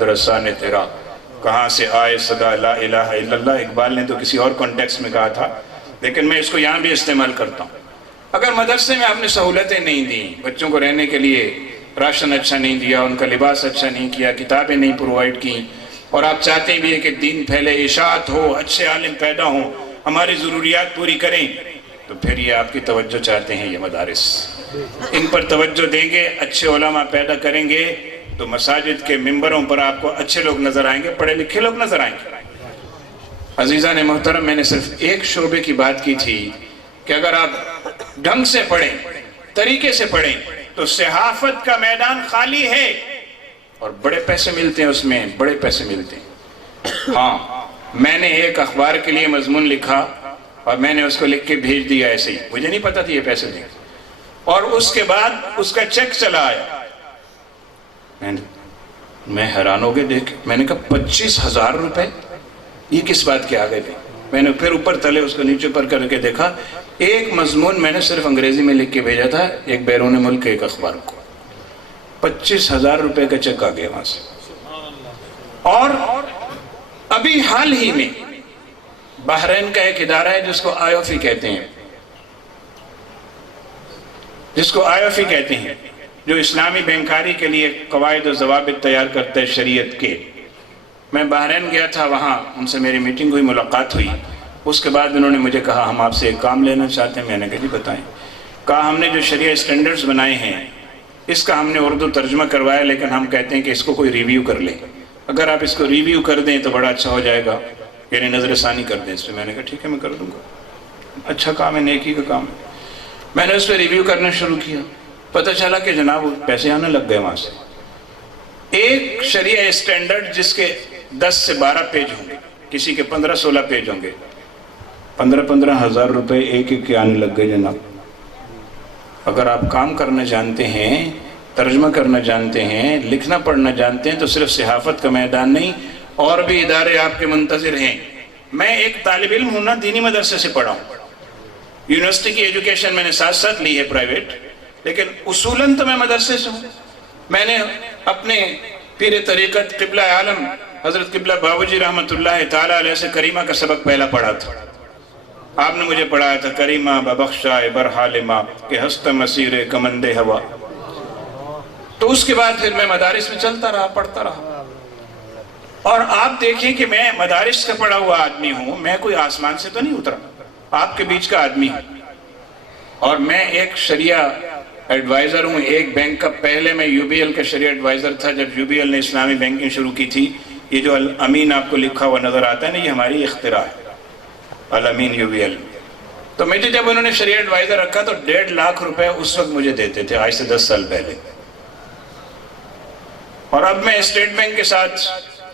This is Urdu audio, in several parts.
رسا نے تیرا کہاں سے آئے صدا لا الہ الا اللہ۔ اقبال نے تو کسی اور کانٹیکس میں کہا تھا، لیکن میں اس کو یہاں بھی استعمال کرتا ہوں۔ اگر مدرسے میں آپ نے سہولتیں نہیں دیں، بچوں کو رہنے کے لیے راشن اچھا نہیں دیا، ان کا لباس اچھا نہیں کیا، کتابیں نہیں پرووائڈ کی، اور آپ چاہتے بھی ہیں کہ دین پھیلے، اشاعت ہو، اچھے عالم پیدا ہوں، ہماری ضروریات پوری کریں، تو پھر یہ آپ کی توجہ چاہتے ہیں یہ مدارس۔ ان پر توجہ دیں گے، اچھے علماء پیدا کریں گے، تو مساجد کے ممبروں پر آپ کو اچھے لوگ نظر آئیں گے، پڑھے لکھے لوگ نظر آئیں گے۔ عزیزان محترم، میں نے صرف ایک شعبے کی بات کی تھی کہ اگر آپ ڈھنگ سے پڑھیں، طریقے سے پڑھیں، تو صحافت کا میدان خالی ہے اور بڑے پیسے ملتے ہیں، اس میں بڑے پیسے ملتے ہیں۔ ہاں، میں نے ایک اخبار کے لیے مضمون لکھا اور میں نے اس کو لکھ کے بھیج دیا ایسے ہی، مجھے نہیں پتا تھی یہ پیسے دیں، اور اس کے بعد اس کا چیک چلا آیا۔ میں حیران ہو گئے دیکھ، میں نے کہا 25,000 روپے، یہ کس بات کے آگے تھے؟ میں نے پھر اوپر تلے اس کو نیچے پر کر کے دیکھا، ایک مضمون میں نے صرف انگریزی میں لکھ کے بھیجا تھا ایک بیرون ملک ایک اخبار کو، 25,000 روپے کا چیک آ گیا وہاں سے۔ اور ابھی حال ہی میں بحرین کا ایک ادارہ ہے جس کو IOFI کہتے ہیں، جو اسلامی بینکاری کے لیے قواعد و ضوابط تیار کرتا ہے شریعت کے۔ میں بحرین گیا تھا، وہاں ان سے میری میٹنگ ہوئی، ملاقات ہوئی۔ اس کے بعد انہوں نے مجھے کہا ہم آپ سے ایک کام لینا چاہتے ہیں۔ میں نے کہا جی بتائیں۔ کہا ہم نے جو شریعہ اسٹینڈرڈز بنائے ہیں اس کا ہم نے اردو ترجمہ کروایا، لیکن ہم کہتے ہیں کہ اس کو کوئی ریویو کر لے، اگر آپ اس کو ریویو کر دیں تو بڑا اچھا ہو جائے گا، یعنی نظر ثانی کر دیں اس پہ۔ میں نے کہا ٹھیک ہے میں کر دوں گا، اچھا کام ہے، نیکی کا کام ہے۔ میں نے اس پہ ریویو کرنا شروع کیا، پتہ چلا کہ جناب پیسے آنے لگ گئے وہاں سے۔ ایک شریعہ اسٹینڈرڈ جس کے 10 سے 12 پیج ہوں گے، کسی کے 15-16 پیج ہوں گے، 15,000 روپے ایک کے آنے لگ گئے جناب۔ اگر آپ کام کرنا جانتے ہیں، ترجمہ کرنا جانتے ہیں، لکھنا پڑھنا جانتے ہیں، تو صرف صحافت کا میدان نہیں، اور بھی ادارے آپ کے منتظر ہیں۔ میں ایک طالب علم ہوں نا، دینی مدرسے سے پڑھا ہوں، یونیورسٹی کی ایجوکیشن میں نے ساتھ ساتھ لی ہے پرائیویٹ، لیکن اصولاً تو میں مدرسے سے ہوں۔ میں نے اپنے پیر طریقت قبلہ عالم حضرت قبلہ باوجی رحمت اللہ تعالیٰ علیہ سے کریمہ کا سبق پہلا پڑھا تھا۔ آپ نے مجھے پڑھایا تھا کریمہ ببخشائے برحالمہ کہ ہست مسیر کمند ہوا۔ تو اس کے بعد پھر میں مدارس میں چلتا رہا، پڑھتا رہا، اور آپ دیکھیں کہ میں مدارس کا پڑھا ہوا آدمی ہوں، میں کوئی آسمان سے تو نہیں اترا، آپ کے بیچ کا آدمی ہوں، اور میں ایک شریعہ ایڈوائزر ہوں ایک بینک کا۔ پہلے میں UBL کا شریعہ ایڈوائزر تھا جب UBL نے اسلامی بینکنگ شروع کی تھی۔ یہ جو الامین آپ کو لکھا ہوا نظر آتا ہے نا، یہ ہماری اختراع ہے، الامین UBL۔ تو مجھے جب انہوں نے شریعہ ایڈوائزر رکھا تو 1.5 لاکھ روپے اس وقت مجھے دیتے تھے، آج سے 10 سال پہلے۔ اور اب میں اسٹیٹ بینک کے ساتھ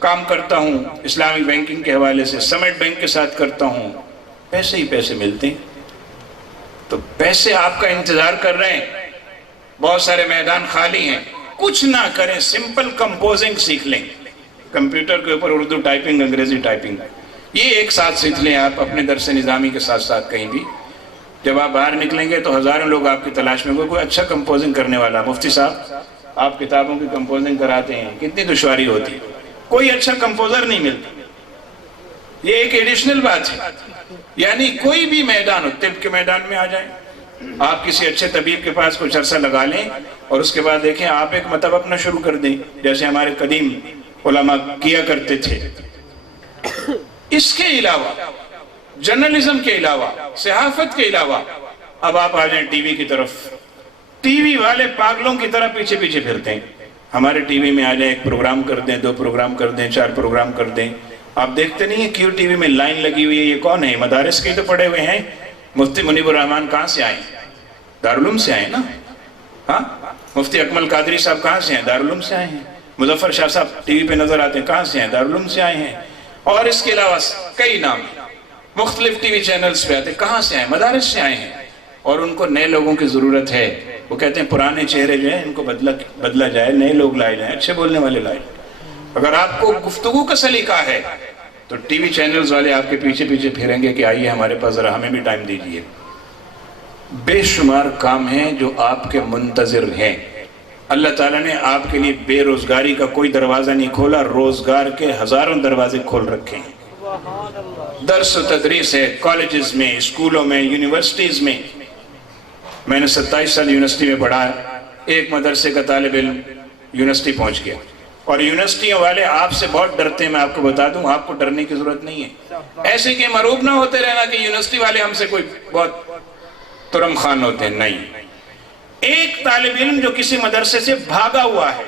کام کرتا ہوں، اسلامی بینکنگ کے حوالے سے سمٹ بینک کے ساتھ کرتا ہوں، پیسے ہی پیسے ملتے ہیں۔ تو پیسے آپ کا انتظار کر رہے ہیں، بہت سارے میدان خالی ہیں، کچھ نہ کریں، سمپل کمپوزنگ سیکھ لیں، کمپیوٹر کے اوپر اردو ٹائپنگ، انگریزی ٹائپنگ، یہ ایک ساتھ سیکھ لیں آپ اپنے درس نظامی کے ساتھ ساتھ کہیں بھی۔ جب آپ باہر نکلیں گے تو ہزاروں لوگ آپ کی تلاش میں، کوئی اچھا کمپوزنگ کرنے والا۔ مفتی صاحب آپ کتابوں کی کمپوزنگ کراتے ہیں، کتنی دشواری ہوتی، کوئی اچھا کمپوزر نہیں ملتا۔ یہ ایک ایڈیشنل بات ہے، یعنی کوئی بھی میدان ہو، طب کے میدان میں آ جائیں، آپ کسی اچھے طبیب کے پاس کچھ عرصہ لگا لیں اور اس کے بعد دیکھیں آپ ایک مطلب اپنا شروع کر دیں، جیسے ہمارے قدیم علماء کیا کرتے تھے۔ اس کے علاوہ، جرنلزم کے علاوہ، صحافت کے علاوہ، اب آپ آ جائیں ٹی وی کی طرف۔ ٹی وی والے پاگلوں کی طرح پیچھے پیچھے پھرتے ہیں، ہمارے ٹی وی میں آ جائیں، 1 پروگرام کر دیں، 2 پروگرام کر دیں، 4 پروگرام کر دیں۔ آپ دیکھتے نہیں ہیں کیوں ٹی وی میں لائن لگی ہوئی ہے؟ یہ کون ہے؟ مدارس کے تو پڑھے ہوئے ہیں۔ مفتی منیب الرحمن کہاں سے آئے؟ دارالعلوم سے آئے نا؟ ہاں، مفتی اکمل قادری صاحب کہاں سے ہیں؟ دارالعلوم سے آئے ہیں۔ مظفر شاہ صاحب ٹی وی پہ نظر آتے ہیں، کہاں سے ہیں؟ دارالعلوم سے آئے ہیں۔ اور اس کے علاوہ کئی نام مختلف ٹی وی چینلز پہ آتے ہیں، کہاں سے آئے؟ مدارس سے آئے ہیں۔ اور ان کو نئے لوگوں کی ضرورت ہے، وہ کہتے ہیں پرانے چہرے جو ہیں ان کو بدلا جائے، نئے لوگ لائے جائیں، اچھے بولنے والے لائے۔ اگر آپ کو گفتگو کا سلیقہ ہے تو ٹی وی چینلز والے آپ کے پیچھے پیچھے پھریں گے کہ آئیے ہمارے پاس ذرا، ہمیں بھی ٹائم دیجیے۔ بے شمار کام ہیں جو آپ کے منتظر ہیں، اللہ تعالیٰ نے آپ کے لیے بے روزگاری کا کوئی دروازہ نہیں کھولا، روزگار کے ہزاروں دروازے کھول رکھے ہیں۔ درس و تدریس ہے، کالجز میں، اسکولوں میں، یونیورسٹیز میں۔ میں نے 27 سال یونیورسٹی میں پڑھا ہے، ایک مدرسے کا طالب علم یونیورسٹی پہنچ گیا، اور یونیورسٹیوں والے آپ سے بہت ڈرتے ہیں، میں آپ کو بتا دوں، آپ کو ڈرنے کی ضرورت نہیں ہے۔ ایسے کہ مروب نہ ہوتے رہنا کہ یونیورسٹی والے ہم سے کوئی بہت ترم خان ہوتے ہیں، نہیں۔ ایک طالب علم جو کسی مدرسے سے بھاگا ہوا ہے،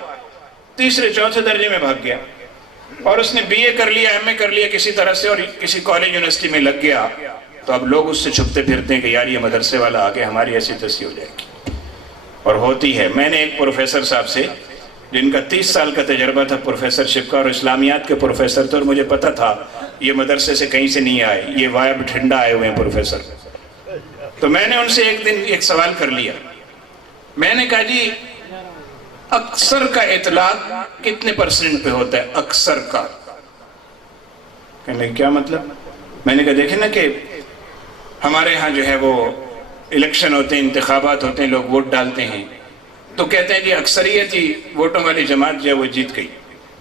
تیسرے چوتھے درجے میں بھاگ گیا، اور اس نے بی اے کر لیا، ایم اے کر لیا کسی طرح سے، اور کسی کالج یونیورسٹی میں لگ گیا، تو اب لوگ اس سے چھپتے پھرتے ہیں کہ یار یہ مدرسے والا آگے ہماری ایسی تیسی ہو جائے گی، اور ہوتی ہے۔ میں نے ایک پروفیسر صاحب سے، جن کا 30 سال کا تجربہ تھا پروفیسر شپ کا، اور اسلامیات کے پروفیسر تھے، اور مجھے پتا تھا یہ مدرسے سے کہیں سے نہیں آئے، یہ وایا بٹھنڈا آئے ہوئے ہیں پروفیسر۔ تو میں نے ان سے ایک دن ایک سوال کر لیا، میں نے کہا جی اکثر کا اطلاق کتنے % پہ ہوتا ہے؟ اکثر کا۔ کہنے لگے کیا مطلب؟ میں نے کہا دیکھیں نا کہ ہمارے ہاں جو ہے وہ الیکشن ہوتے ہیں، انتخابات ہوتے ہیں، لوگ ووٹ ڈالتے ہیں، تو کہتے ہیں کہ اکثریتی ووٹوں والی جماعت جو ہے وہ جیت گئی۔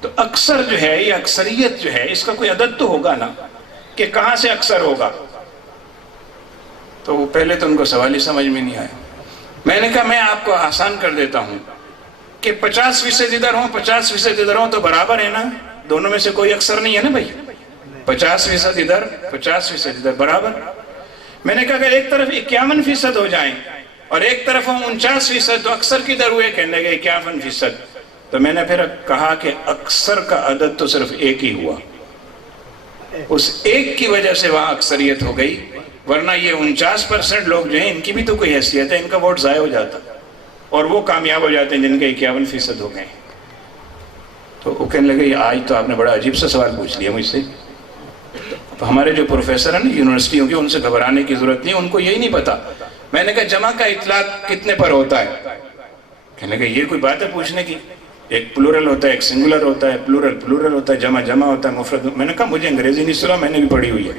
تو اکثر جو ہے یا اکثریت جو ہے، اس کا کوئی عدد تو ہوگا نا، کہ کہاں سے اکثر ہوگا؟ تو وہ پہلے تو ان کو سوال ہی سمجھ میں نہیں آیا۔ میں نے کہا میں آپ کو آسان کر دیتا ہوں کہ 50% ادھر ہوں 50% ادھر ہوں تو برابر ہے نا، دونوں میں سے کوئی اکثر نہیں ہے نا بھائی، 50% ادھر 50% ادھر برابر۔ میں نے کہا اگر ایک طرف 51% ہو جائیں اور ایک طرف ہوں 49%، تو اکثر کدھر ہوئے؟ کہنے لگے 51%۔ تو میں نے پھر کہا کہ اکثر کا عدد تو صرف ایک ہی ہوا، اس ایک کی وجہ سے وہاں اکثریت ہو گئی، ورنہ یہ 49% لوگ جو ہیں ان کی بھی تو کوئی حیثیت ہے، ان کا ووٹ ضائع ہو جاتا اور وہ کامیاب ہو جاتے ہیں جن کے 51% ہو گئے۔ تو وہ کہنے لگے آج تو آپ نے بڑا عجیب سا سوال پوچھ لیا مجھ سے۔ ہمارے جو پروفیسر ہیں نا یونیورسٹیوں کے، ان سے گھبرانے کی ضرورت نہیں، ان کو یہی نہیں پتا۔ میں نے کہا جمع کا اطلاق کتنے پر ہوتا ہے؟ کہنے لگے یہ کوئی بات ہے پوچھنے کی، ایک پلورل ہوتا ہے، ایک سنگولر ہوتا ہے، پلورل ہوتا ہے، جمع ہوتا ہے، مفرد۔ میں نے کہا مجھے انگریزی نہیں سنا، میں نے بھی پڑھی ہوئی ہے،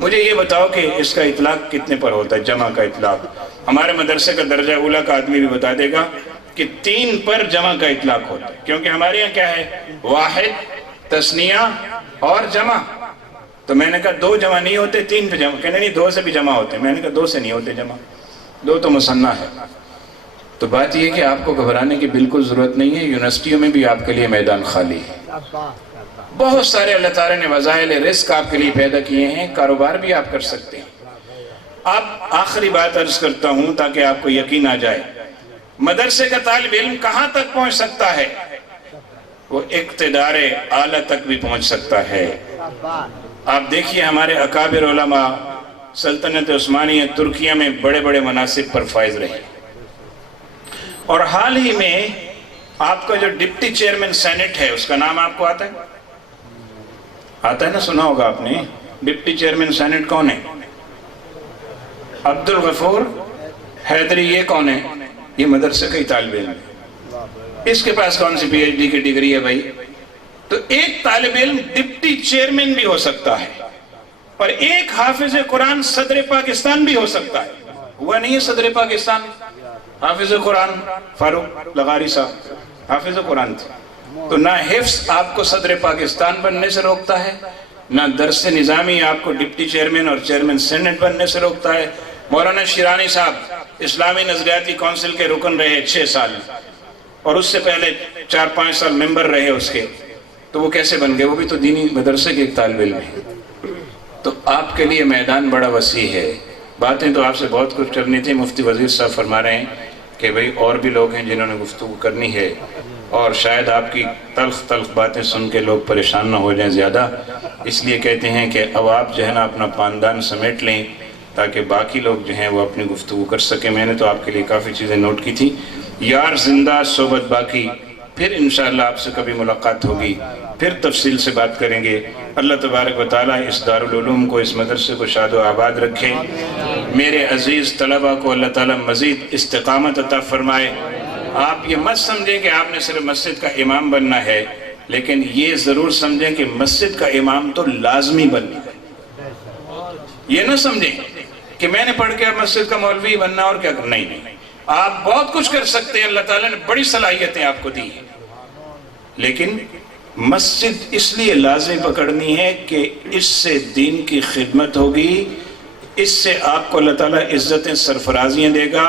مجھے یہ بتاؤ کہ اس کا اطلاق کتنے پر ہوتا ہے، جمع کا اطلاق؟ ہمارے مدرسے کا درجہ اولا کا آدمی بھی بتا دے گا کہ 3 پر جمع کا اطلاق ہوتا ہے، کیونکہ ہمارے یہاں کیا ہے؟ واحد، تثنیہ اور جمع۔ تو میں نے کہا 2 جمع نہیں ہوتے، 3 پہ جمع۔ کہنے نہیں 2 سے بھی جمع ہوتے ہیں۔ میں نے کہا 2 سے نہیں ہوتے جمع، 2 تو مثنیٰ ہے۔ تو بات یہ ہے کہ آپ کو گھبرانے کی بالکل ضرورت نہیں ہے، یونیورسٹیوں میں بھی آپ کے لیے میدان خالی ہے، بہت سارے اللہ تعالیٰ نے وسائل رزق آپ کے لیے پیدا کیے ہیں، کاروبار بھی آپ کر سکتے ہیں۔ اب آخری بات عرض کرتا ہوں تاکہ آپ کو یقین آ جائے، مدرسے کا طالب علم کہاں تک پہنچ سکتا ہے؟ وہ اقتدار اعلیٰ تک بھی پہنچ سکتا ہے۔ آپ دیکھیے ہمارے اکابر علماء سلطنت عثمانیہ ترکیہ میں بڑے بڑے مناصب پر فائز رہے، اور حال ہی میں آپ کا جو ڈپٹی چیئرمین سینٹ ہے اس کا نام آپ کو آتا ہے؟ آتا ہے نا، سنا ہوگا آپ نے۔ ڈپٹی چیئرمین سینٹ کون ہے؟ عبد الغفور حیدری۔ یہ کون ہے؟ یہ مدرسے کا ہی طالب علم ہے، اس کے پاس کون سی پی ایچ ڈی کی ڈگری ہے بھائی؟ تو ایک طالب علم ڈپٹی چیئرمین بھی ہو سکتا ہے، اور ایک حافظ قرآن صدر پاکستان بھی ہو سکتا ہے۔ ہوا نہیں ہے صدر پاکستان حافظ قرآن فاروق لغاری صاحب حافظ قرآن تھے۔ تو نہ حفظ آپ کو صدر پاکستان بننے سے روکتا ہے، نہ درس نظامی آپ کو ڈپٹی چیئرمین اور چیئرمین سینٹ بننے سے روکتا ہے۔ مولانا شیرانی صاحب اسلامی نظریاتی کونسل کے رکن رہے 6 سال، اور اس سے پہلے 4-5 سال ممبر رہے اس کے، تو وہ کیسے بن گئے؟ وہ بھی تو دینی مدرسے کے ایک طالب علم ہیں۔ تو آپ کے لیے میدان بڑا وسیع ہے۔ باتیں تو آپ سے بہت کچھ کرنی تھی، مفتی وزیر صاحب فرما رہے ہیں کہ بھئی اور بھی لوگ ہیں جنہوں نے گفتگو کرنی ہے، اور شاید آپ کی تلخ باتیں سن کے لوگ پریشان نہ ہو جائیں زیادہ، اس لیے کہتے ہیں کہ اب آپ جو ہے نا اپنا پاندان سمیٹ لیں تاکہ باقی لوگ جو ہیں وہ اپنی گفتگو کر سکیں۔ میں نے تو آپ کے لیے کافی چیزیں نوٹ کی تھی۔ یار زندہ صحبت باقی، پھر انشاءاللہ آپ سے کبھی ملاقات ہوگی، پھر تفصیل سے بات کریں گے۔ اللہ تبارک و تعالیٰ اس دارالعلوم کو، اس مدرسے کو شاد و آباد رکھے۔ میرے عزیز طلبہ کو اللہ تعالیٰ مزید استقامت عطا فرمائے۔ آپ یہ مت سمجھیں کہ آپ نے صرف مسجد کا امام بننا ہے، لیکن یہ ضرور سمجھیں کہ مسجد کا امام تو لازمی بننا ہے۔ یہ نہ سمجھیں کہ میں نے پڑھ کے مسجد کا مولوی بننا اور کیا کرنا، نہیں۔ آپ بہت کچھ کر سکتے ہیں، اللہ تعالیٰ نے بڑی صلاحیتیں آپ کو دی ہیں، لیکن مسجد اس لیے لازمی پکڑنی ہے کہ اس سے دین کی خدمت ہوگی، اس سے آپ کو اللہ تعالیٰ عزتیں سرفرازیاں دے گا۔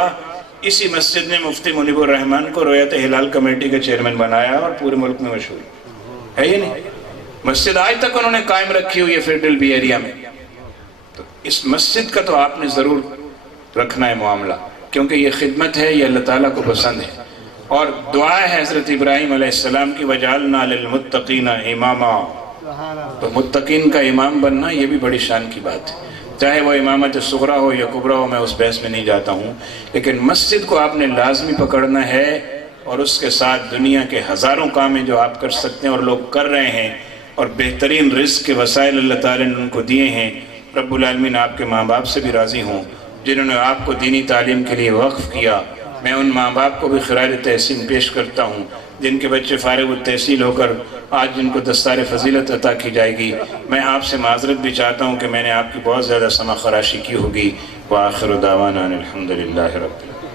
اسی مسجد نے مفتی منیب الرحمن کو رویت ہلال کمیٹی کا چیئرمین بنایا اور پورے ملک میں مشہور ہے، یہ نہیں؟ مسجد آج تک انہوں نے قائم رکھی ہوئی ہے فیڈرل بی ایریا میں۔ تو اس مسجد کا تو آپ نے ضرور رکھنا ہے معاملہ، کیونکہ یہ خدمت ہے، یہ اللہ تعالیٰ کو پسند ہے۔ اور دعا ہے حضرت ابراہیم علیہ السلام کی وَجَعَلْنَا لِلْمُتَّقِينَ إِمَامًا، تو متقین کا امام بننا یہ بھی بڑی شان کی بات ہے، چاہے وہ امامت صغریٰ ہو یا کبریٰ ہو، میں اس بحث میں نہیں جاتا ہوں، لیکن مسجد کو آپ نے لازمی پکڑنا ہے، اور اس کے ساتھ دنیا کے ہزاروں کام ہیں جو آپ کر سکتے ہیں اور لوگ کر رہے ہیں، اور بہترین رزق کے وسائل اللہ تعالیٰ نے ان کو دیے ہیں۔ رب العالمین آپ کے ماں باپ سے بھی راضی ہوں جنہوں نے آپ کو دینی تعلیم کے لیے وقف کیا۔ میں ان ماں باپ کو بھی خراج تحسین پیش کرتا ہوں جن کے بچے فارغ التحصیل ہو کر آج جن کو دستار فضیلت عطا کی جائے گی۔ میں آپ سے معذرت بھی چاہتا ہوں کہ میں نے آپ کی بہت زیادہ سمع خراشی کی ہوگی۔ وآخر دعوانا الحمدللہ رب العالمین۔